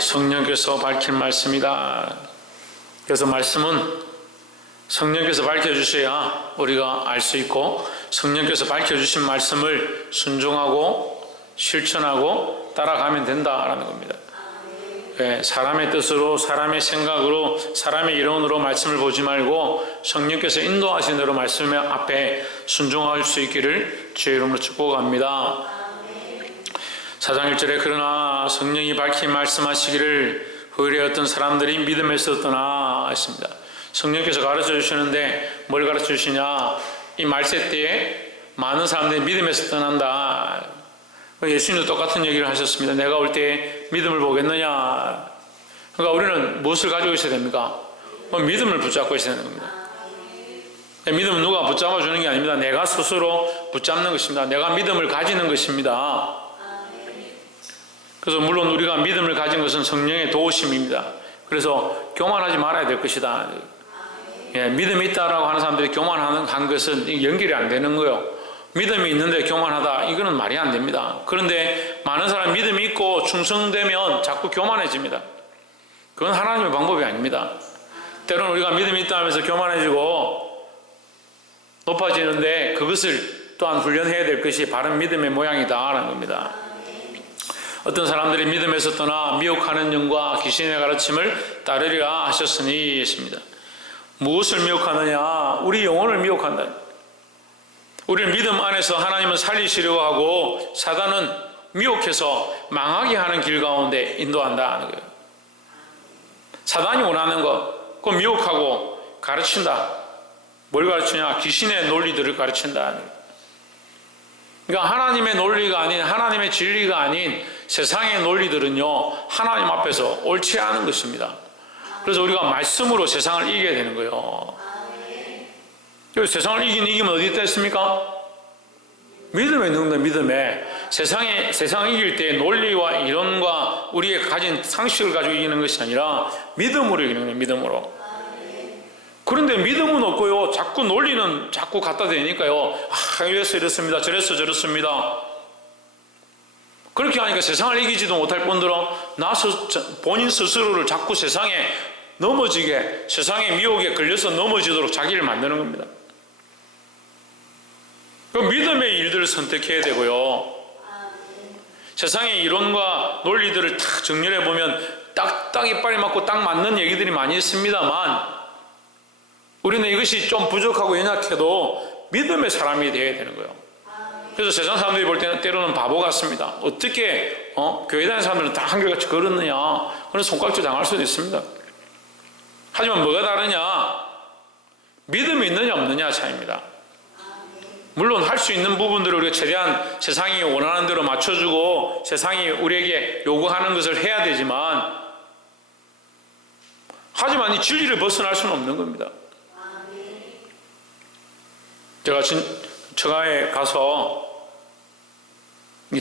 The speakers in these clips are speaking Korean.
성령께서 밝힌 말씀이다. 그래서 말씀은 성령께서 밝혀주셔야 우리가 알 수 있고, 성령께서 밝혀주신 말씀을 순종하고 실천하고 따라가면 된다라는 겁니다. 사람의 뜻으로, 사람의 생각으로, 사람의 이론으로 말씀을 보지 말고 성령께서 인도하신 대로 말씀 앞에 순종할 수 있기를 주의 이름으로 축복합니다. 4장 1절에 그러나 성령이 밝히 말씀하시기를 후일에 어떤 사람들이 믿음에서 떠나 했습니다. 성령께서 가르쳐 주시는데 뭘 가르쳐 주시냐? 이 말세 때에 많은 사람들이 믿음에서 떠난다. 예수님도 똑같은 얘기를 하셨습니다. 내가 올 때 믿음을 보겠느냐? 그러니까 우리는 무엇을 가지고 있어야 됩니까? 믿음을 붙잡고 있어야 되는 겁니다. 믿음은 누가 붙잡아 주는 게 아닙니다. 내가 스스로 붙잡는 것입니다. 내가 믿음을 가지는 것입니다. 그래서 물론 우리가 믿음을 가진 것은 성령의 도우심입니다. 그래서 교만하지 말아야 될 것이다. 믿음이 있다라고 하는 사람들이 교만한 것은 연결이 안 되는 거예요. 믿음이 있는데 교만하다, 이거는 말이 안 됩니다. 그런데 많은 사람 믿음이 있고 충성되면 자꾸 교만해집니다. 그건 하나님의 방법이 아닙니다. 때로는 우리가 믿음이 있다 하면서 교만해지고 높아지는데 그것을 또한 훈련해야 될 것이 바른 믿음의 모양이다라는 겁니다. 어떤 사람들이 믿음에서 떠나 미혹하는 영과 귀신의 가르침을 따르리라 하셨으니 했습니다. 무엇을 미혹하느냐? 우리 영혼을 미혹한다. 우리는 믿음 안에서 하나님은 살리시려고 하고 사단은 미혹해서 망하게 하는 길 가운데 인도한다는 거예요. 사단이 원하는 것, 그거 미혹하고 가르친다. 뭘 가르치냐? 귀신의 논리들을 가르친다. 그러니까 하나님의 논리가 아닌, 하나님의 진리가 아닌 세상의 논리들은요, 하나님 앞에서 옳지 않은 것입니다. 그래서 우리가 말씀으로 세상을 이겨야 되는 거예요. 세상을 이기면 어디 있다 했습니까? 믿음에 있는 겁니다. 믿음에. 세상을 이길 때 논리와 이론과 우리의 가진 상식을 가지고 이기는 것이 아니라 믿음으로 이기는 거예요. 믿음으로. 그런데 믿음은 없고요, 자꾸 논리는 자꾸 갖다 대니까요, 이래서 이렇습니다, 저래서 저렇습니다. 그렇게 하니까 세상을 이기지도 못할 뿐더러 본인 스스로를 자꾸 세상에 넘어지게, 세상의 미혹에 걸려서 넘어지도록 자기를 만드는 겁니다. 그 믿음의 일들을 선택해야 되고요, 세상의 이론과 논리들을 딱 정렬해 보면 딱 이빨이 맞고 딱 맞는 얘기들이 많이 있습니다만, 우리는 이것이 좀 부족하고 연약해도 믿음의 사람이 되어야 되는 거예요. 그래서 세상 사람들이 볼 때는 때로는 바보 같습니다. 어떻게 교회 다니는 사람들은 다 한결같이 걸었느냐, 그런 손깍지 당할 수도 있습니다. 하지만 뭐가 다르냐? 믿음이 있느냐 없느냐 차이입니다. 물론 할 수 있는 부분들을 우리가 최대한 세상이 원하는 대로 맞춰주고 세상이 우리에게 요구하는 것을 해야 되지만, 하지만 이 진리를 벗어날 수는 없는 겁니다. 제가 처가에 가서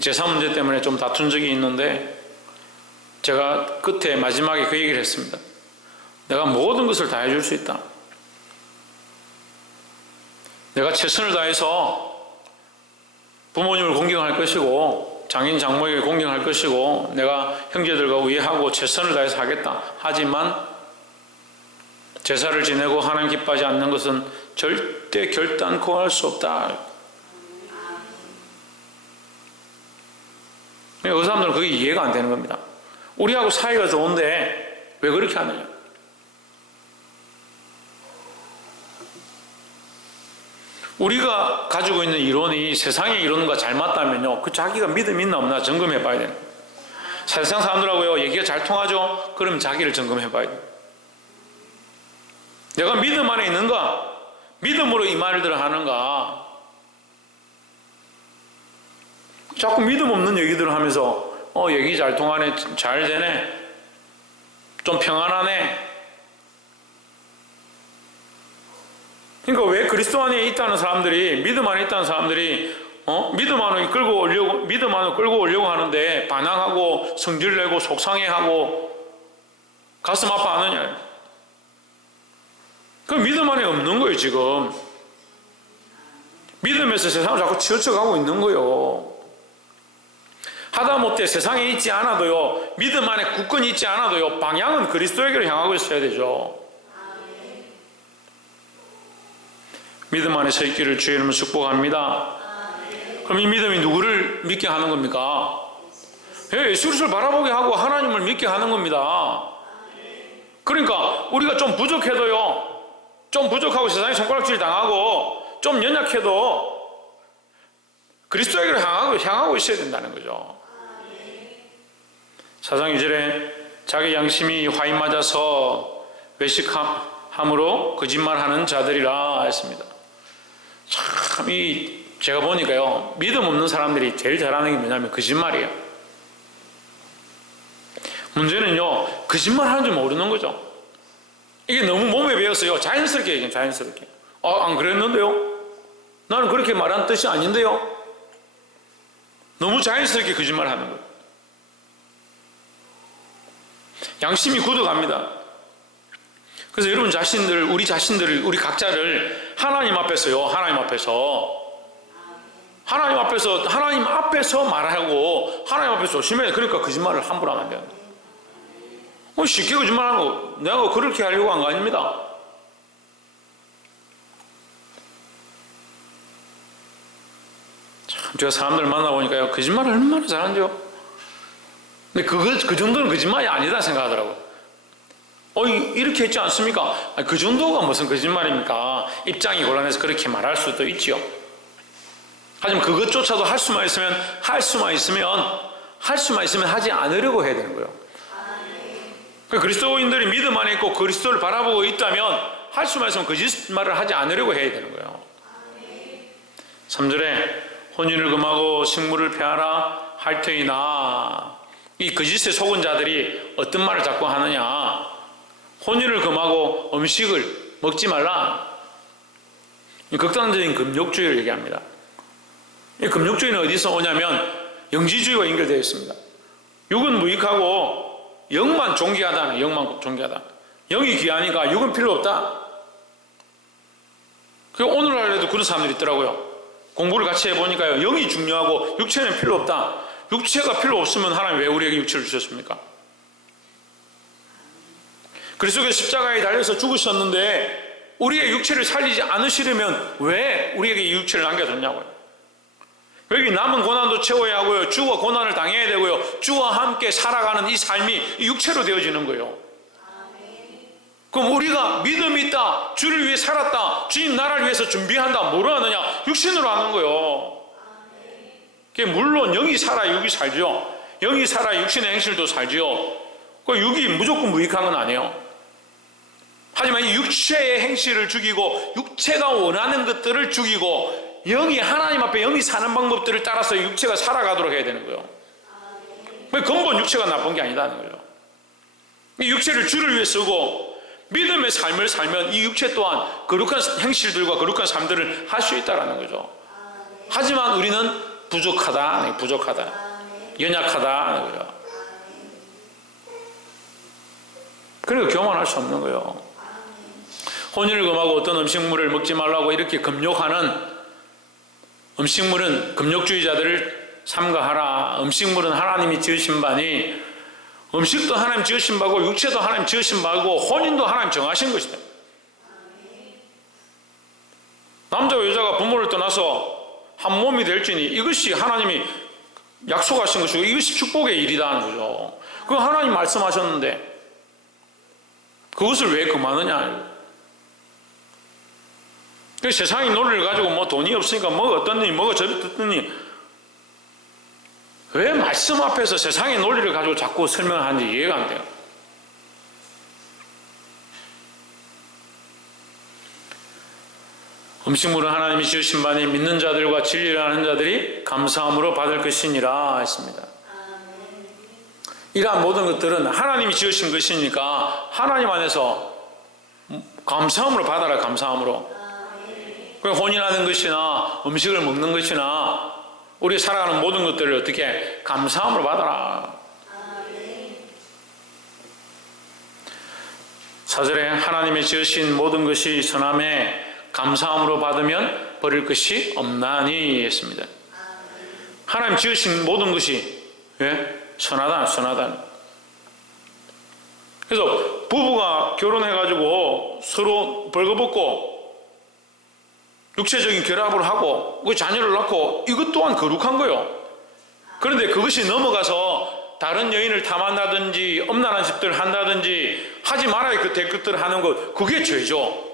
재산 문제 때문에 좀 다툰 적이 있는데, 제가 끝에 마지막에 그 얘기를 했습니다. 내가 모든 것을 다 해줄 수 있다. 내가 최선을 다해서 부모님을 공경할 것이고 장인 장모에게 공경할 것이고 내가 형제들과 우애하고 최선을 다해서 하겠다. 하지만 제사를 지내고 하나님 기뻐하지 않는 것은 절대 결단코 할 수 없다. 그 사람들은 그게 이해가 안 되는 겁니다. 우리하고 사이가 좋은데 왜 그렇게 하느냐? 우리가 가지고 있는 이론이 세상의 이론과 잘 맞다면요, 그 자기가 믿음이 있나 없나 점검해 봐야 돼요. 세상 사람들하고요 얘기가 잘 통하죠? 그럼 자기를 점검해 봐야 돼요. 내가 믿음 안에 있는가? 믿음으로 이 말들을 하는가? 자꾸 믿음 없는 얘기들을 하면서 얘기 잘 통하네, 잘 되네, 좀 평안하네. 그러니까 왜 그리스도 안에 있다는 사람들이, 믿음 안에 있다는 사람들이 믿음 안을 끌고 오려고 하는데 반항하고 성질내고 속상해하고 가슴 아파하느냐? 그 믿음 안에 없는 거예요. 지금 믿음에서 세상을 자꾸 치우쳐가고 있는 거예요. 하다못해 세상에 있지 않아도요, 믿음 안에 굳건히 있지 않아도요, 방향은 그리스도에게로 향하고 있어야 되죠. 믿음 안에 서 있기를 주의 이름으로 축복합니다. 그럼 이 믿음이 누구를 믿게 하는 겁니까? 예수 그리스도를 바라보게 하고 하나님을 믿게 하는 겁니다. 그러니까 우리가 좀 부족해도요, 좀 부족하고 세상에 손가락질 당하고 좀 연약해도 그리스도에게로 향하고 있어야 된다는 거죠. 사상 2절에 자기 양심이 화인 맞아서 외식함으로 거짓말하는 자들이라 했습니다. 참, 제가 보니까요, 믿음 없는 사람들이 제일 잘하는 게 뭐냐면 거짓말이에요. 문제는요, 거짓말 하는 줄 모르는 거죠. 이게 너무 몸에 배었어요. 자연스럽게 얘기해요. 자연스럽게. 안 그랬는데요? 나는 그렇게 말한 뜻이 아닌데요? 너무 자연스럽게 거짓말 하는 거예요. 양심이 굳어갑니다. 그래서 여러분 자신들, 우리 자신들을, 우리 각자를 하나님 앞에서요, 하나님 앞에서 말하고 하나님 앞에서 조심해야 돼. 그러니까 거짓말을 함부로 하면 안 돼요. 쉽게 거짓말하는 거, 내가 그렇게 하려고 한 거 아닙니다. 참, 제가 사람들 만나보니까요, 거짓말을 얼마나 잘하는지요. 근데 그 정도는 거짓말이 아니다 생각하더라고요. 이렇게 했지 않습니까? 그 정도가 무슨 거짓말입니까? 입장이 곤란해서 그렇게 말할 수도 있지요. 하지만 그것조차도 할 수만 있으면 하지 않으려고 해야 되는 거예요. 그리스도인들이 믿음 안에 있고 그리스도를 바라보고 있다면 할 수만 있으면 거짓말을 하지 않으려고 해야 되는 거예요. 3절에 혼인을 금하고 식물을 폐하라 할 터이나, 이 거짓에 속은 자들이 어떤 말을 자꾸 하느냐, 혼인을 금하고 음식을 먹지 말라, 이 극단적인 금욕주의를 얘기합니다. 이 금욕주의는 어디서 오냐면 영지주의와 연결되어 있습니다. 육은 무익하고 영만 존귀하다. 영이 귀하니까 육은 필요 없다. 오늘날에도 그런 사람들이 있더라고요. 공부를 같이 해보니까요, 영이 중요하고 육체는 필요 없다. 육체가 필요 없으면 하나님 왜 우리에게 육체를 주셨습니까? 그리스도의 십자가에 달려서 죽으셨는데 우리의 육체를 살리지 않으시려면 왜 우리에게 이 육체를 남겨줬냐고요. 여기 남은 고난도 채워야 하고요, 주와 고난을 당해야 되고요, 주와 함께 살아가는 이 삶이 육체로 되어지는 거예요. 그럼 우리가 믿음이 있다, 주를 위해 살았다, 주님 나라를 위해서 준비한다, 뭐로 하느냐? 육신으로 하는 거예요. 물론 영이 살아 육이 살죠. 영이 살아 육신의 행실도 살지요. 그 육이 무조건 무익한 건 아니에요. 하지만 이 육체의 행실을 죽이고 육체가 원하는 것들을 죽이고 영이 하나님 앞에 영이 사는 방법들을 따라서 육체가 살아가도록 해야 되는 거예요. 근본 육체가 나쁜 게 아니다는 거예요. 이 육체를 주를 위해 쓰고 믿음의 삶을 살면 이 육체 또한 거룩한 행실들과 거룩한 삶들을 할 수 있다는 거죠. 하지만 우리는 부족하다, 연약하다 거죠. 그리고 교만할 수 없는 거예요. 혼인을 금하고 어떤 음식물을 먹지 말라고 이렇게 금욕하는, 음식물은 금욕주의자들을 삼가하라. 음식물은 하나님이 지으신 바니, 음식도 하나님 지으신 바고 육체도 하나님 지으신 바고 혼인도 하나님 정하신 것이다. 남자와 여자가 부모를 떠나서 한 몸이 될지니 이것이 하나님이 약속하신 것이고 이것이 축복의 일이다 하는 거죠. 그거 하나님 말씀하셨는데 그것을 왜 금하느냐. 세상의 논리를 가지고 돈이 없으니까 뭐가 저리 듣더니 왜 말씀 앞에서 세상의 논리를 가지고 자꾸 설명하는지 이해가 안 돼요. 음식물은 하나님이 지으신 바니 믿는 자들과 진리를 아는 자들이 감사함으로 받을 것이니라 했습니다. 이러한 모든 것들은 하나님이 지으신 것이니까 하나님 안에서 감사함으로 받아라. 감사함으로. 혼인하는 것이나 음식을 먹는 것이나 우리 살아가는 모든 것들을 어떻게 감사함으로 받아라. 4절에 하나님이 지으신 모든 것이 선함에 감사함으로 받으면 버릴 것이 없나니 했습니다. 하나님 지으신 모든 것이 예? 선하다. 그래서 부부가 결혼해가지고 서로 벌거벗고 육체적인 결합을 하고 그 자녀를 낳고 이것 또한 거룩한 거예요. 그런데 그것이 넘어가서 다른 여인을 탐한다든지 엄란한 짓들을 한다든지 하지 말아야 될 것들을 하는 것, 그게 죄죠.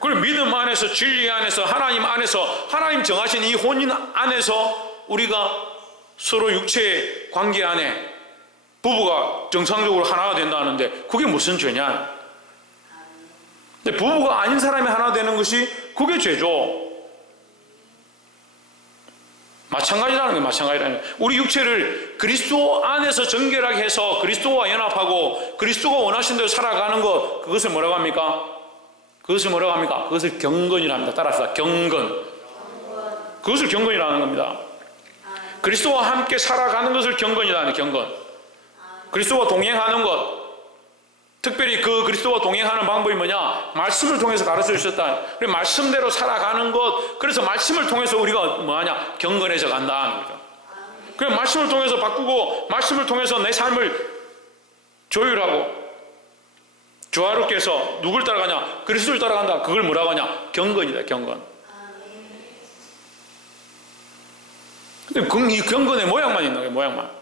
그리고 믿음 안에서, 진리 안에서, 하나님 안에서, 하나님 정하신 이 혼인 안에서 우리가 서로 육체의 관계 안에 부부가 정상적으로 하나가 된다는데 그게 무슨 죄냐? 근데 부부가 아닌 사람이 하나 되는 것이 그게 죄죠. 마찬가지라는 거예요. 마찬가지라는 거예요. 우리 육체를 그리스도 안에서 정결하게 해서 그리스도와 연합하고 그리스도가 원하신 대로 살아가는 것, 그것을 뭐라고 합니까? 그것을 경건이라 합니다. 따라서 경건. 그것을 경건이라는 겁니다. 그리스도와 함께 살아가는 것을 경건이라는 거예요. 경건. 그리스도와 동행하는 것, 특별히 그 그리스도와 동행하는 방법이 뭐냐? 말씀을 통해서 가르쳐 주셨다. 그리고 말씀대로 살아가는 것, 그래서 말씀을 통해서 우리가 뭐하냐? 경건해져 간다는 거죠. 그래서 말씀을 통해서 바꾸고 말씀을 통해서 내 삶을 조율하고 조화롭게 해서 누굴 따라가냐? 그리스도를 따라간다. 그걸 뭐라고 하냐? 경건이다. 경건. 근데 이 경건의 모양만 있는 거예요. 모양만.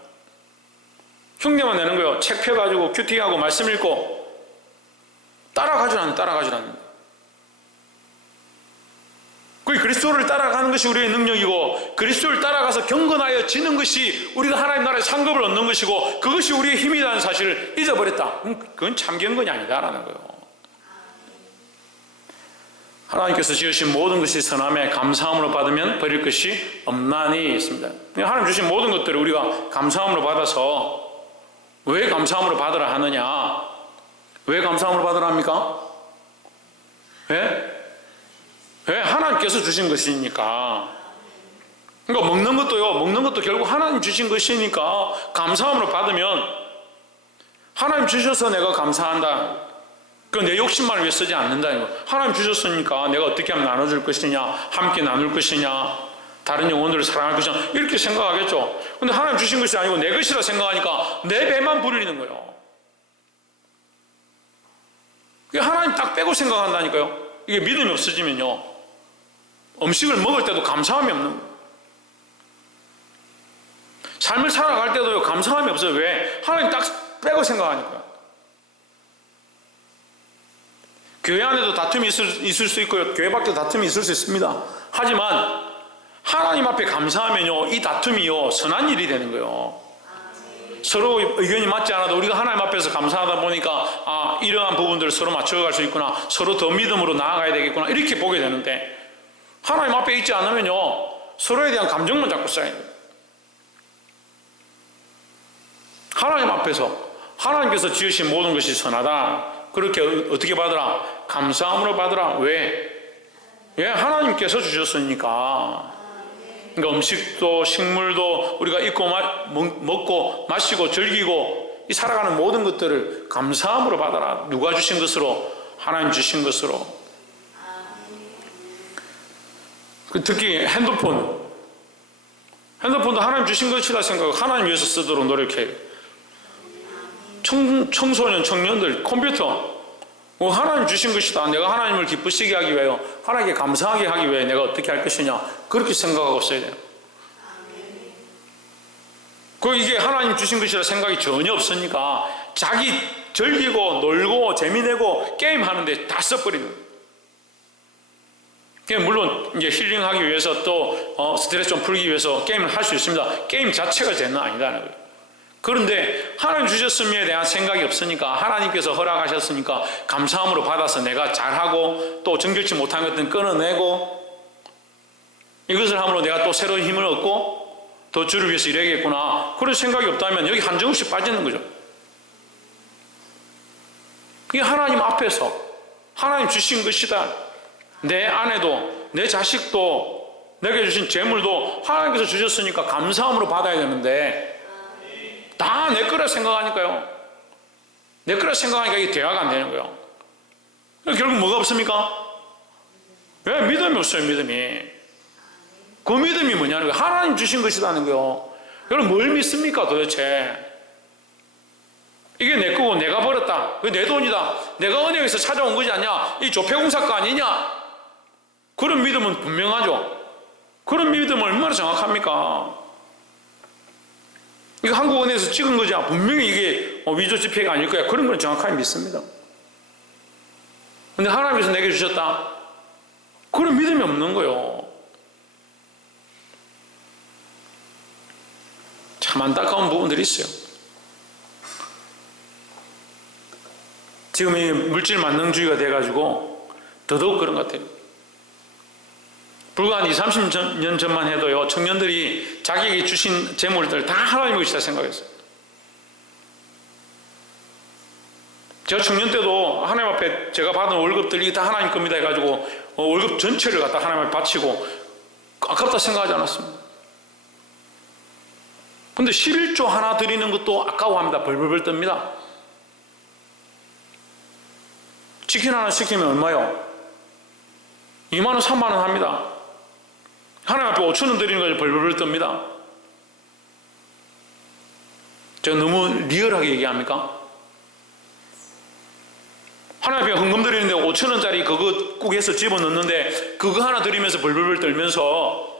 흉내만 내는 거예요. 책 펴가지고 큐티하고 말씀 읽고 따라가지 않는. 그 그리스도를 따라가는 것이 우리의 능력이고 그리스도를 따라가서 경건하여 지는 것이 우리가 하나님 나라의 상급을 얻는 것이고 그것이 우리의 힘이라는 사실을 잊어버렸다. 그건 참 경건이 아니다라는 거예요. 하나님께서 지으신 모든 것이 선함에 감사함으로 받으면 버릴 것이 없나니 있습니다. 하나님 주신 모든 것들을 우리가 감사함으로 받아서 왜 감사함으로 받으라 하느냐? 왜 감사함으로 받으라 합니까? 왜? 왜? 하나님께서 주신 것이니까. 그러니까 먹는 것도 결국 하나님 주신 것이니까 감사함으로 받으면 하나님 주셔서 내가 감사한다. 그 내 욕심만을 위해 쓰지 않는다. 하나님 주셨으니까 내가 어떻게 하면 나눠줄 것이냐, 함께 나눌 것이냐, 다른 영혼들을 사랑할 것이냐, 이렇게 생각하겠죠. 근데 하나님 주신 것이 아니고 내 것이라 생각하니까 내 배만 부리는 거예요. 하나님 딱 빼고 생각한다니까요. 이게 믿음이 없어지면요, 음식을 먹을 때도 감사함이 없는 거예요. 삶을 살아갈 때도 감사함이 없어요. 왜? 하나님 딱 빼고 생각하니까요. 교회 안에도 다툼이 있을 수 있고요, 교회 밖에도 다툼이 있을 수 있습니다. 하지만 하나님 앞에 감사하면요, 이 다툼이요 선한 일이 되는 거예요. 서로 의견이 맞지 않아도 우리가 하나님 앞에서 감사하다 보니까 이러한 부분들을 서로 맞춰갈 수 있구나, 서로 더 믿음으로 나아가야 되겠구나, 이렇게 보게 되는데 하나님 앞에 있지 않으면요 서로에 대한 감정만 자꾸 쌓이는 거예요. 하나님 앞에서 하나님께서 지으신 모든 것이 선하다. 그렇게 어떻게 받으라? 감사함으로 받으라. 왜? 예, 하나님께서 주셨으니까. 그러니까 음식도 식물도 우리가 입고 먹고 마시고 즐기고 이 살아가는 모든 것들을 감사함으로 받아라. 누가 주신 것으로? 하나님 주신 것으로. 특히 핸드폰도 하나님 주신 것이라 생각하고 하나님 위해서 쓰도록 노력해요. 청소년, 청년들 컴퓨터 하나님 주신 것이다. 내가 하나님을 기쁘시게 하기 위하여, 하나님께 감사하게 하기 위해 내가 어떻게 할 것이냐, 그렇게 생각하고 써야 돼요. 이게 하나님 주신 것이라 생각이 전혀 없으니까 자기 즐기고 놀고 재미내고 게임하는데 다 써버리는 거예요. 물론 이제 힐링하기 위해서 또 스트레스 좀 풀기 위해서 게임을 할 수 있습니다. 게임 자체가 죄는 아니다는 거예요. 그런데 하나님 주셨음에 대한 생각이 없으니까, 하나님께서 허락하셨으니까 감사함으로 받아서 내가 잘하고 또 정결치 못한 것들은 끊어내고 이것을 함으로 내가 또 새로운 힘을 얻고 더 주를 위해서 일해야겠구나, 그런 생각이 없다면 여기 한정없이 빠지는 거죠. 이게 하나님 앞에서 하나님 주신 것이다. 내 아내도 내 자식도 내게 주신 재물도 하나님께서 주셨으니까 감사함으로 받아야 되는데 다 내 거라 생각하니까요. 내 거라 생각하니까 이게 대화가 안 되는 거예요. 결국 뭐가 없습니까? 왜? 믿음이 없어요. 믿음이. 그 믿음이 뭐냐는 거예요. 하나님 주신 것이라는 거예요. 여러분 뭘 믿습니까 도대체? 이게 내 거고 내가 벌었다. 그게 내 돈이다. 내가 은행에서 찾아온 거지 않냐? 이 조폐공사 거 아니냐? 그런 믿음은 분명하죠. 그런 믿음은 얼마나 정확합니까? 이거 한국은행에서 찍은 거지. 분명히 이게 위조 지폐가 아닐 거야. 그런 건 정확하게 믿습니다. 근데 하나님께서 내게 주셨다. 그런 믿음이 없는 거예요. 참 안타까운 부분들이 있어요. 지금 이 물질 만능주의가 돼가지고 더더욱 그런 것 같아요. 불과 한 20, 30년 전만 해도요, 청년들이 자기에게 주신 재물들 다 하나님 것이다 생각했어요. 제가 청년 때도 하나님 앞에 제가 받은 월급들이 다 하나님 겁니다 해가지고 월급 전체를 갖다 하나님 앞에 바치고 아깝다 생각하지 않았습니다. 근데 11조 하나 드리는 것도 아까워합니다. 벌벌벌 뜹니다. 치킨 하나 시키면 얼마요? 2만원, 3만원 합니다. 하나님 앞에 5천원 드리는 거에 벌벌벌 뜹니다. 제가 너무 리얼하게 얘기합니까? 하나님 앞에 헌금 드리는데 5천원짜리 그거 꾹해서 집어넣는데 그거 하나 드리면서 벌벌벌 떨면서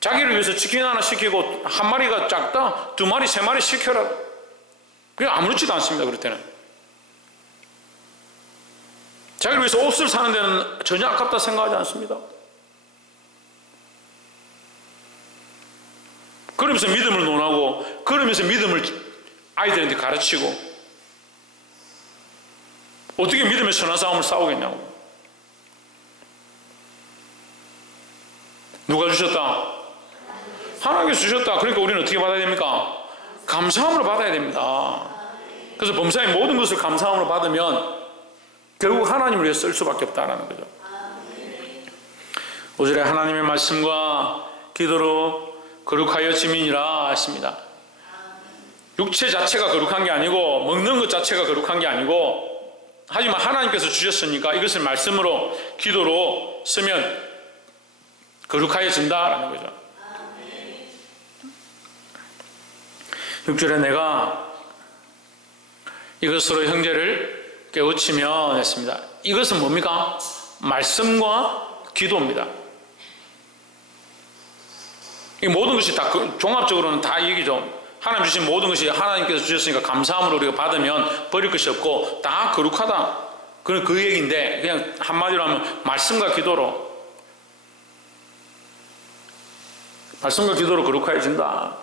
자기를 위해서 치킨 하나 시키고 한 마리가 작다? 2마리, 3마리 시켜라. 그냥 아무렇지도 않습니다. 그럴 때는. 자기를 위해서 옷을 사는 데는 전혀 아깝다 생각하지 않습니다. 그러면서 믿음을 논하고 그러면서 믿음을 아이들한테 가르치고 어떻게 믿음의 선한 싸움을 싸우겠냐고. 누가 주셨다? 하나님께서 주셨다. 그러니까 우리는 어떻게 받아야 됩니까? 감사함으로 받아야 됩니다. 그래서 범사의 모든 것을 감사함으로 받으면 결국 하나님을 위해 쓸 수밖에 없다는 거죠. 5절에 하나님의 말씀과 기도로 거룩하여 지민이라 하십니다. 육체 자체가 거룩한 게 아니고 먹는 것 자체가 거룩한 게 아니고 하지만 하나님께서 주셨으니까 이것을 말씀으로 기도로 쓰면 거룩하여진다라는 거죠. 6절에 내가 이것으로 형제를 깨우치면 했습니다. 이것은 뭡니까? 말씀과 기도입니다. 이 모든 것이 다 종합적으로는 다 얘기죠. 하나님 주신 모든 것이 하나님께서 주셨으니까 감사함으로 우리가 받으면 버릴 것이 없고 다 거룩하다. 그건 그 얘기인데 그냥 한마디로 하면 말씀과 기도로 거룩해진다.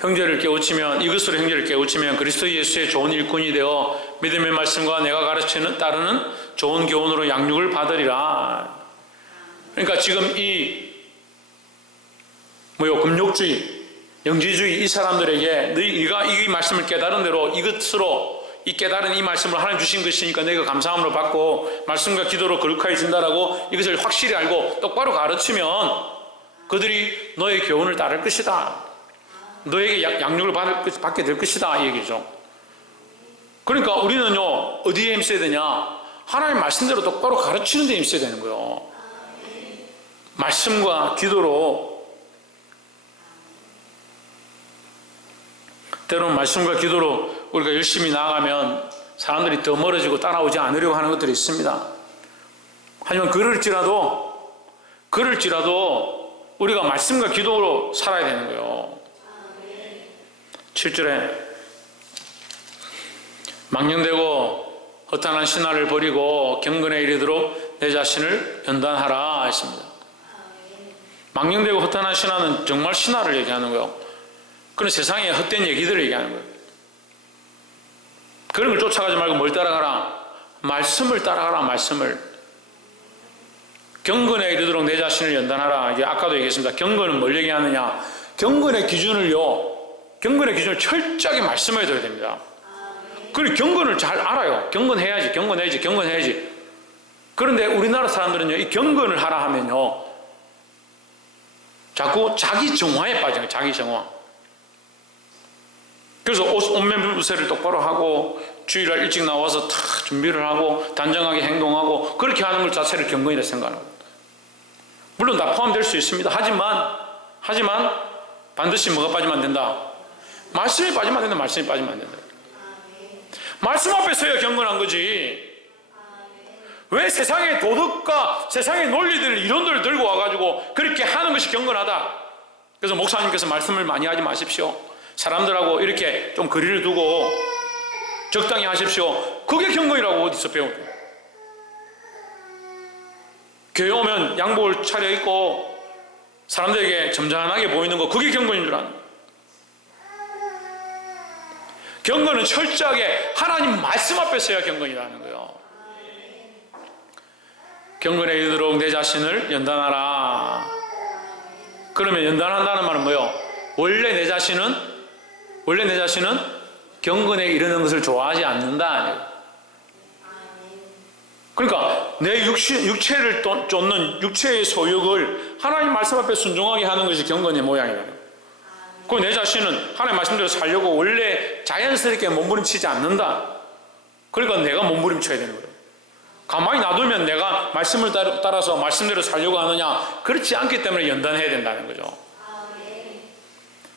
형제를 깨우치면 이것으로 형제를 깨우치면 그리스도 예수의 좋은 일꾼이 되어 믿음의 말씀과 내가 가르치는 따르는 좋은 교훈으로 양육을 받으리라. 그러니까 지금 금욕주의, 영지주의 이 사람들에게 너희가 이 말씀을 깨달은 대로 이것으로 이 깨달은 이 말씀을 하나님 주신 것이니까 너희가 감사함으로 받고 말씀과 기도로 거룩해진다라고 이것을 확실히 알고 똑바로 가르치면 그들이 너의 교훈을 따를 것이다. 너에게 양육을 받게 될 것이다 이 얘기죠. 그러니까 우리는요 어디에 힘써야 되냐? 하나님 말씀대로 똑바로 가르치는 데 힘써야 되는 거예요. 말씀과 기도로. 때로는 말씀과 기도로 우리가 열심히 나아가면 사람들이 더 멀어지고 따라오지 않으려고 하는 것들이 있습니다. 하지만 그럴지라도 우리가 말씀과 기도로 살아야 되는 거예요. 7절에 망령되고 허탄한 신화를 버리고 경건에 이르도록 내 자신을 연단하라 했습니다. 망령되고 허탄한 신화는 정말 신화를 얘기하는 거예요. 그런 세상의 헛된 얘기들을 얘기하는 거예요. 그런 걸 쫓아가지 말고 뭘 따라가라? 말씀을 따라가라. 말씀을. 경건에 이르도록 내 자신을 연단하라. 이게 아까도 얘기했습니다. 경건은 뭘 얘기하느냐? 경건의 기준을 철저하게 말씀해 둬야 됩니다. 그리고 경건을 잘 알아요. 경건해야지. 그런데 우리나라 사람들은요, 이 경건을 하라 하면요, 자꾸 자기 정화에 빠져요. 자기 정화. 그래서 옷매무새를 똑바로 하고 주일날 일찍 나와서 다 준비를 하고 단정하게 행동하고 그렇게 하는 것 자체를 경건이라 생각하는 거예요. 물론 다 포함될 수 있습니다. 하지만 반드시 뭐가 빠지면 안 된다? 말씀이 빠지면 안 된다. 말씀이 빠지면 안 된다. 말씀 앞에 서야 경건한 거지. 왜 세상의 도덕과 세상의 논리들, 이론들을 들고 와가지고 그렇게 하는 것이 경건하다. 그래서 목사님께서 말씀을 많이 하지 마십시오. 사람들하고 이렇게 좀 거리를 두고 적당히 하십시오. 그게 경건이라고 어디서 배우냐. 교회 오면 양복을 차려입고 사람들에게 점잖하게 보이는 거, 그게 경건인 줄 아는 거예요. 경건은 철저하게 하나님 말씀 앞에 서야 경건이라는 거예요. 경건에 이르도록 내 자신을 연단하라. 그러면 연단한다는 말은 뭐예요? 원래 내 자신은 경건에 이르는 것을 좋아하지 않는다. 그러니까 내 육체를 쫓는 육체의 소욕을 하나님 말씀 앞에 순종하게 하는 것이 경건의 모양이라는 거예요. 그 내 자신은 하나님 말씀대로 살려고 원래 자연스럽게 몸부림치지 않는다. 그러니까 내가 몸부림쳐야 되는 거예요. 가만히 놔두면 내가 말씀을 따라서 말씀대로 살려고 하느냐? 그렇지 않기 때문에 연단해야 된다는 거죠.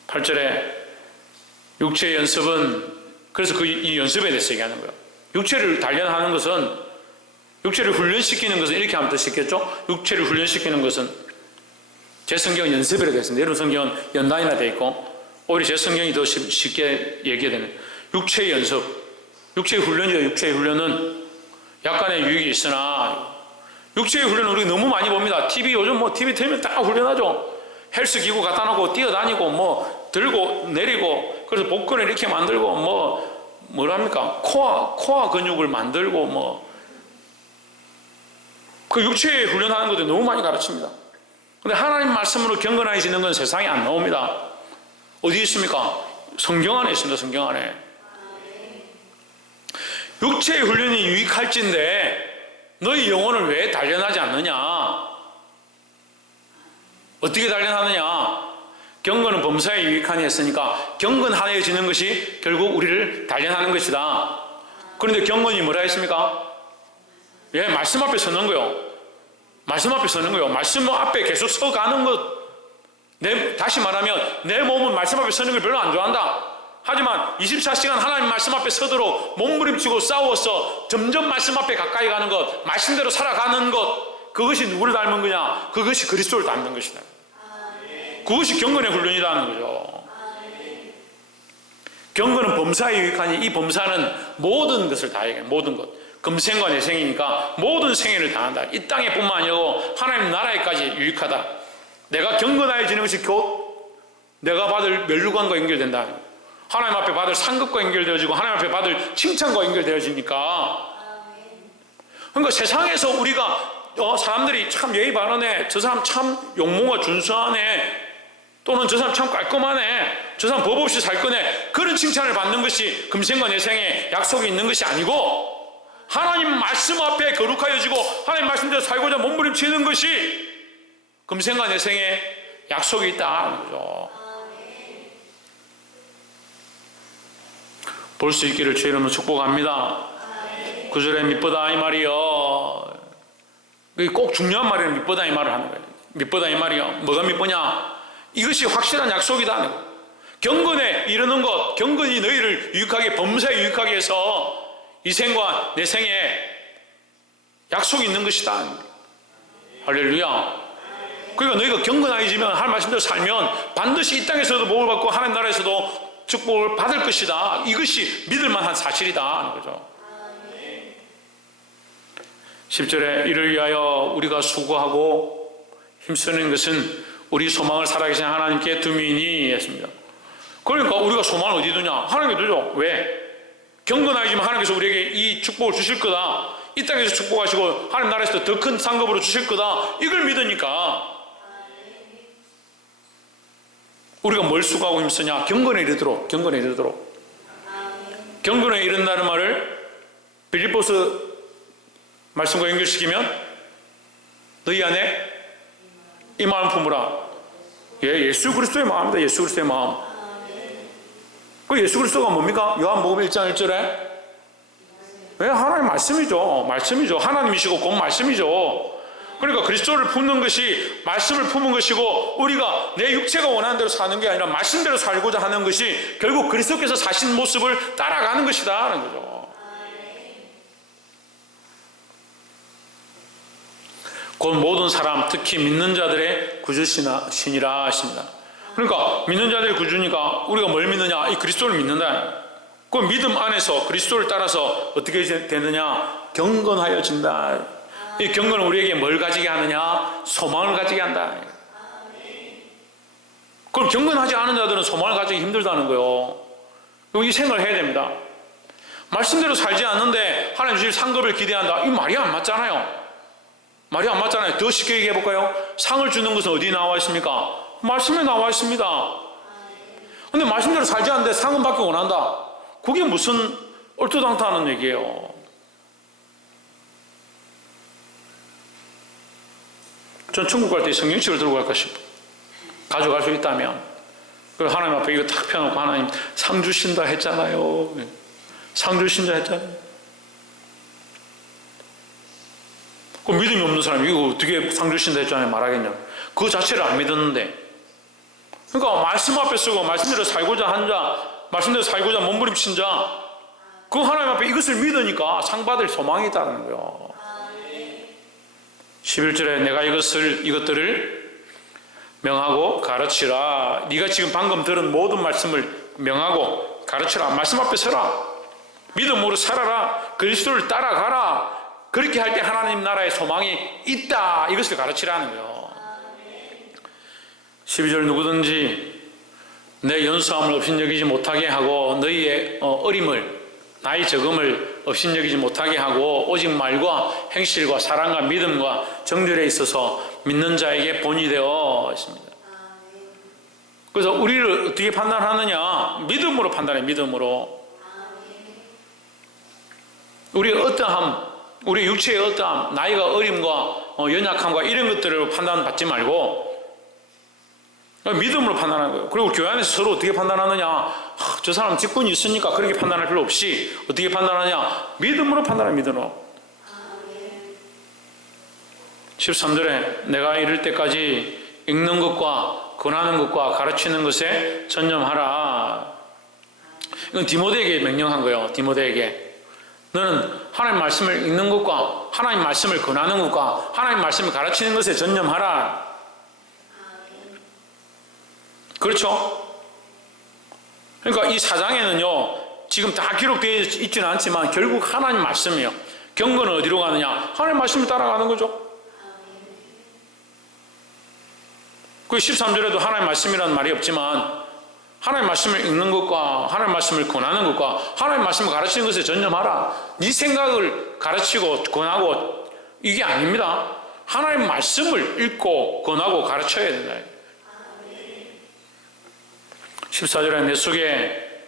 8절에 육체의 연습은, 그래서 이 연습에 대해서 얘기하는 거예요. 육체를 단련하는 것은, 육체를 훈련시키는 것은 이렇게 하면 더 쉽겠죠? 육체를 훈련시키는 것은, 제 성경은 연습이라고 되어 있습니다. 여러분 성경은 연단이라 되어 있고, 오히려 제 성경이 더 쉽게 얘기되는 육체의 연습, 육체의 훈련이죠. 육체의 훈련은 약간의 유익이 있으나, 육체의 훈련은 우리가 너무 많이 봅니다. 요즘 TV 틀면 다 훈련하죠. 헬스 기구 갖다 놓고 뛰어다니고 뭐 들고 내리고, 그래서 복근을 이렇게 만들고 뭐랍니까? 코어 근육을 만들고 그 육체의 훈련하는 것도 너무 많이 가르칩니다. 근데 하나님 말씀으로 경건해지는 건 세상에 안 나옵니다. 어디 있습니까? 성경 안에 있습니다. 성경 안에. 육체의 훈련이 유익할진데 너희 영혼을 왜 단련하지 않느냐? 어떻게 단련하느냐? 경건은 범사에 유익하니 했으니까 경건하여지는 것이 결국 우리를 단련하는 것이다. 그런데 경건이 뭐라 했습니까? 예, 말씀 앞에 서는 거요. 말씀 앞에 서는 거요. 말씀 앞에 계속 서가는 것. 다시 말하면 내 몸은 말씀 앞에 서는 걸 별로 안 좋아한다. 하지만 24시간 하나님 말씀 앞에 서도록 몸부림치고 싸워서 점점 말씀 앞에 가까이 가는 것, 말씀대로 살아가는 것, 그것이 누구를 닮은 거냐? 그것이 그리스도를 닮는 것이다. 그것이 경건의 훈련이라는 거죠. 경건은 범사에 유익하니, 이 범사는 모든 것을 다 얘기해요. 모든 것. 금생과 내생이니까 모든 생애를 다한다. 이 땅에뿐만 아니고 하나님 나라에까지 유익하다. 내가 경건하여지는 것이 곧 내가 받을 멸류관과 연결된다. 하나님 앞에 받을 상급과 연결되어지고 하나님 앞에 받을 칭찬과 연결되어지니까. 그러니까 세상에서 우리가 사람들이 참 예의 바르네, 저 사람 참 용모가 준수하네, 또는 저 사람 참 깔끔하네, 저 사람 법 없이 살 거네, 그런 칭찬을 받는 것이 금생과 내생에 약속이 있는 것이 아니고, 하나님 말씀 앞에 거룩하여지고 하나님 말씀대로 살고자 몸부림치는 것이 금생과 내생에 약속이 있다는 거죠. 볼 수 있기를 주의 이름으로 축복합니다. 9절에 미쁘다 이 말이요. 꼭 중요한 말이에요. 미쁘다 이 말을 하는 거예요. 미쁘다 이 말이요. 뭐가 미쁘냐? 이것이 확실한 약속이다. 경건에 이르는 것, 경건이 너희를 유익하게, 범사에 유익하게 해서 이 생과 내 생에 약속이 있는 것이다. 할렐루야. 그러니까 너희가 경건하여지면, 하나님 말씀대로 살면 반드시 이 땅에서도 복을 받고 하나님 나라에서도 축복을 받을 것이다. 이것이 믿을 만한 사실이다 하는 거죠. 10절에 이를 위하여 우리가 수고하고 힘쓰는 것은 우리 소망을 살아계신 하나님께 둠이니 했습니다. 그러니까 우리가 소망을 어디 두냐? 하나님께 두죠. 왜? 경건하지만 하나님께서 우리에게 이 축복을 주실 거다. 이 땅에서 축복하시고 하나님 나라에서 더 큰 상급으로 주실 거다. 이걸 믿으니까 우리가 뭘 수고하고 힘쓰냐? 경건에 이르도록. 경건에 이르도록. 경건에 이른다는 말을 빌립보서 말씀과 연결시키면 너희 안에 이 마음 품으라. 예수 그리스도의 마음이다. 예수 그리스도의 마음. 그 예수 그리스도가 뭡니까? 요한복음 1장 1절에 하나님 말씀이죠. 말씀이죠. 하나님이시고 곧 말씀이죠. 그러니까 그리스도를 품는 것이 말씀을 품은 것이고, 우리가 내 육체가 원하는 대로 사는 게 아니라 말씀대로 살고자 하는 것이 결국 그리스도께서 사신 모습을 따라가는 것이다 하는 거죠. 곧 모든 사람, 특히 믿는 자들의 구주시니라 하십니다. 그러니까 믿는 자들의 구주니까 우리가 뭘 믿느냐? 이 그리스도를 믿는다. 그 믿음 안에서 그리스도를 따라서 어떻게 되느냐? 경건하여진다. 이 경건은 우리에게 뭘 가지게 하느냐? 소망을 가지게 한다. 그럼 경건하지 않은 자들은 소망을 가지기 힘들다는 거예요. 이 생각을 해야 됩니다. 말씀대로 살지 않는데 하나님 주실 상급을 기대한다. 이 말이 안 맞잖아요. 말이 안 맞잖아요. 더 쉽게 얘기해 볼까요? 상을 주는 것은 어디 나와 있습니까? 말씀에 나와 있습니다. 근데 말씀대로 살지 않는데 상은 받기 원한다. 그게 무슨 얼토당토하는 얘기예요. 전 천국 갈 때 성경책을 들고 갈까 싶어. 가져갈 수 있다면. 그리고 하나님 앞에 이거 탁 펴놓고 하나님 상 주신다 했잖아요. 상 주신다 했잖아요. 그 믿음이 없는 사람이 이거 어떻게 상 주신다 했잖아요 말하겠냐. 그 자체를 안 믿었는데. 그러니까 말씀 앞에 서고 말씀대로 살고자 한 자, 말씀대로 살고자 몸부림친 자, 그 하나님 앞에 이것을 믿으니까 상 받을 소망이 있다는 거예요. 11절에 내가 이것들을 명하고 가르치라. 네가 지금 방금 들은 모든 말씀을 명하고 가르치라. 말씀 앞에 서라. 믿음으로 살아라. 그리스도를 따라가라. 그렇게 할 때 하나님 나라의 소망이 있다. 이것을 가르치라는 거예요. 12절 누구든지 내 연수함을 업신여기지 못하게 하고 너희의 어림을 나이 적음을 업신여기지 못하게 하고 오직 말과 행실과 사랑과 믿음과 정결에 있어서 믿는 자에게 본이 되어 있습니다. 그래서 우리를 어떻게 판단하느냐? 믿음으로 판단해. 믿음으로. 우리의 어떠함, 우리 육체의 어떠함, 나이가 어림과 연약함과 이런 것들을 판단받지 말고 믿음으로 판단하는 거예요. 그리고 교회 안에서 서로 어떻게 판단하느냐? 저 사람 직분이 있으니까 그렇게 판단할 필요 없이 어떻게 판단하냐? 믿음으로 판단해. 믿음으로. 13절에 내가 이를 때까지 읽는 것과 권하는 것과 가르치는 것에 전념하라. 이건 디모데에게 명령한 거예요. 디모데에게. 너는 하나님 말씀을 읽는 것과 하나님 말씀을 권하는 것과 하나님 말씀을 가르치는 것에 전념하라. 그렇죠? 그러니까 이 4장에는요 지금 다 기록되어 있지는 않지만 결국 하나님 말씀이에요. 경건은 어디로 가느냐? 하나님 말씀을 따라가는 거죠. 그 13절에도 하나님 말씀이라는 말이 없지만 하나님 말씀을 읽는 것과 하나님 말씀을 권하는 것과 하나님 말씀을 가르치는 것에 전념하라. 네 생각을 가르치고 권하고 이게 아닙니다. 하나님 말씀을 읽고 권하고 가르쳐야 된다. 14절에 내 속에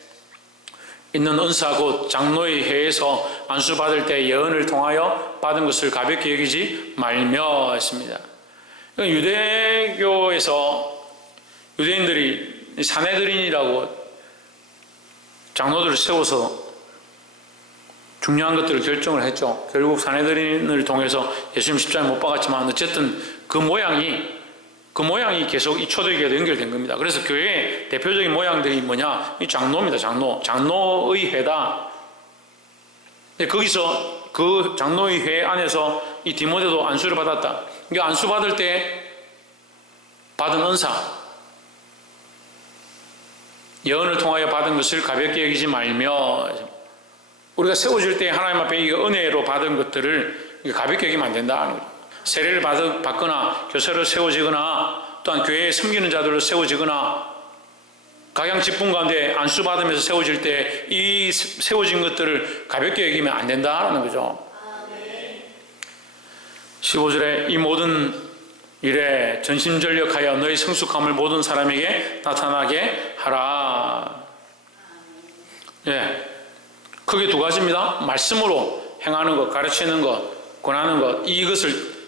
있는 은사 곧 장로의 회에서 안수받을 때 예언을 통하여 받은 것을 가볍게 여기지 말며 했습니다. 유대교에서 유대인들이 사내들인이라고 장로들을 세워서 중요한 것들을 결정을 했죠. 결국 사내들인을 통해서 예수님 십자가에 못 박았지만 어쨌든 그 모양이 계속 이 초대교회도 연결된 겁니다. 그래서 교회의 대표적인 모양들이 뭐냐? 이 장로입니다. 장로의 회다. 거기서 그 장로의 회 안에서 이 디모데도 안수를 받았다. 이게 안수 받을 때 받은 은사, 예언을 통하여 받은 것을 가볍게 여기지 말며, 우리가 세워질 때 하나님 앞에 이 은혜로 받은 것들을 가볍게 여기면 안 된다는 거죠. 세례를 받거나 교사로 세워지거나 또한 교회에 섬기는 자들로 세워지거나 각양 직분 가운데 안수받으면서 세워질 때 이 세워진 것들을 가볍게 여기면 안 된다는 거죠. 15절에 이 모든 일에 전심전력하여 너희 성숙함을 모든 사람에게 나타나게 하라. 예, 크게 두 가지입니다. 말씀으로 행하는 것, 가르치는 것, 권하는 것, 이것을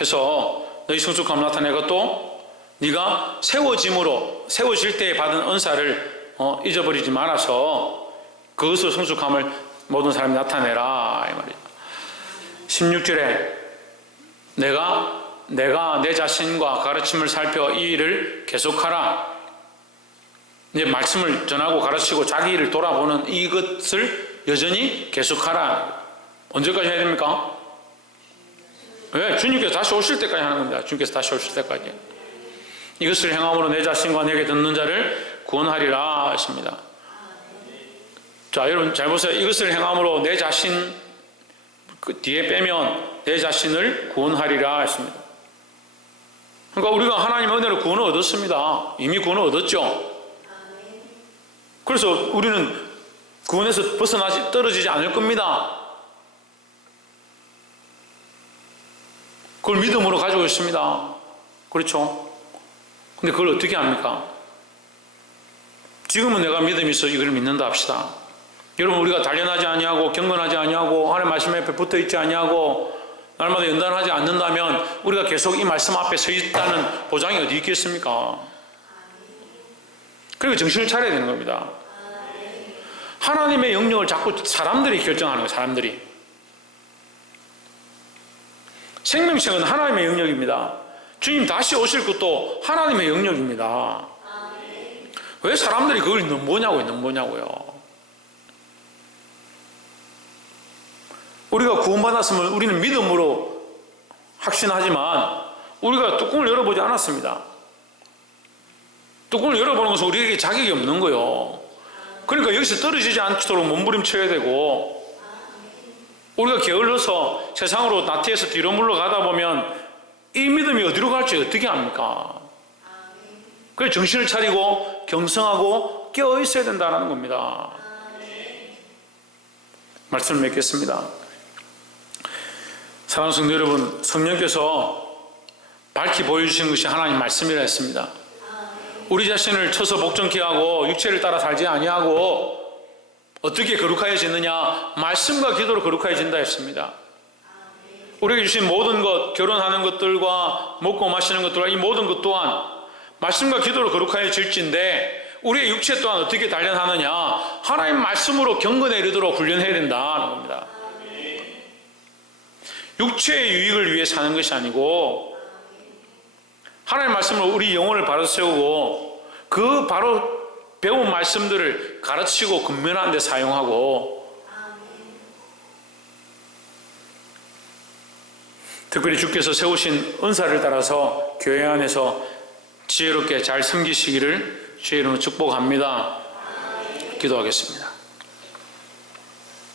해서 너희 성숙함을 나타내고 또 네가 세워질 때 받은 은사를 잊어버리지 말아서 그것으로 성숙함을 모든 사람이 나타내라 이 말이죠. 16절에 내가 내 자신과 가르침을 살펴 이 일을 계속하라. 이제 말씀을 전하고 가르치고 자기 일을 돌아보는 이것을 여전히 계속하라. 언제까지 해야 됩니까? 왜? 주님께서 다시 오실 때까지 하는 겁니다. 주님께서 다시 오실 때까지. 이것을 행함으로 내 자신과 내게 듣는 자를 구원하리라 했습니다. 자, 여러분 잘 보세요. 이것을 행함으로 내 자신, 그 뒤에 빼면 내 자신을 구원하리라 했습니다. 그러니까 우리가 하나님의 은혜로 구원을 얻었습니다. 이미 구원을 얻었죠. 그래서 우리는 구원에서 떨어지지 않을 겁니다. 그걸 믿음으로 가지고 있습니다. 그렇죠? 근데 그걸 어떻게 합니까? 지금은 내가 믿음이 있어 이걸 믿는다 합시다. 여러분, 우리가 단련하지 아니하고 경건하지 아니하고 하나님의 말씀 옆에 붙어 있지 아니하고 날마다 연단하지 않는다면 우리가 계속 이 말씀 앞에 서 있다는 보장이 어디 있겠습니까? 그리고 정신을 차려야 되는 겁니다. 하나님의 영역을 자꾸 사람들이 결정하는 거예요. 사람들이. 생명책은 하나님의 영역입니다. 주님 다시 오실 것도 하나님의 영역입니다. 왜 사람들이 그걸 넘보냐고요. 우리가 구원받았으면 우리는 믿음으로 확신하지만 우리가 뚜껑을 열어보지 않았습니다. 뚜껑을 열어보는 것은 우리에게 자격이 없는 거예요. 그러니까 여기서 떨어지지 않도록 몸부림쳐야 되고, 우리가 게을러서 세상으로 나태해서 뒤로 물러가다 보면 이 믿음이 어디로 갈지 어떻게 합니까? 그래서 정신을 차리고 경성하고 깨어 있어야 된다는 겁니다. 말씀을 맺겠습니다. 사랑하는 성도 여러분, 성령께서 밝히 보여주신 것이 하나님 말씀이라 했습니다. 우리 자신을 쳐서 복종케 하고 육체를 따라 살지 아니하고 어떻게 거룩하여지느냐? 말씀과 기도로 거룩하여진다 했습니다. 우리에게 주신 모든 것, 결혼하는 것들과 먹고 마시는 것들과 이 모든 것 또한 말씀과 기도로 거룩하여질진데, 우리의 육체 또한 어떻게 단련하느냐? 하나님 말씀으로 경건에 이르도록 훈련해야 된다는 겁니다. 육체의 유익을 위해 사는 것이 아니고 하나님 말씀으로 우리 영혼을 바로 세우고 그 바로 배운 말씀들을 가르치고 근면하는 데 사용하고, 특별히 주께서 세우신 은사를 따라서 교회 안에서 지혜롭게 잘 섬기시기를 주의 이름으로 축복합니다. 기도하겠습니다.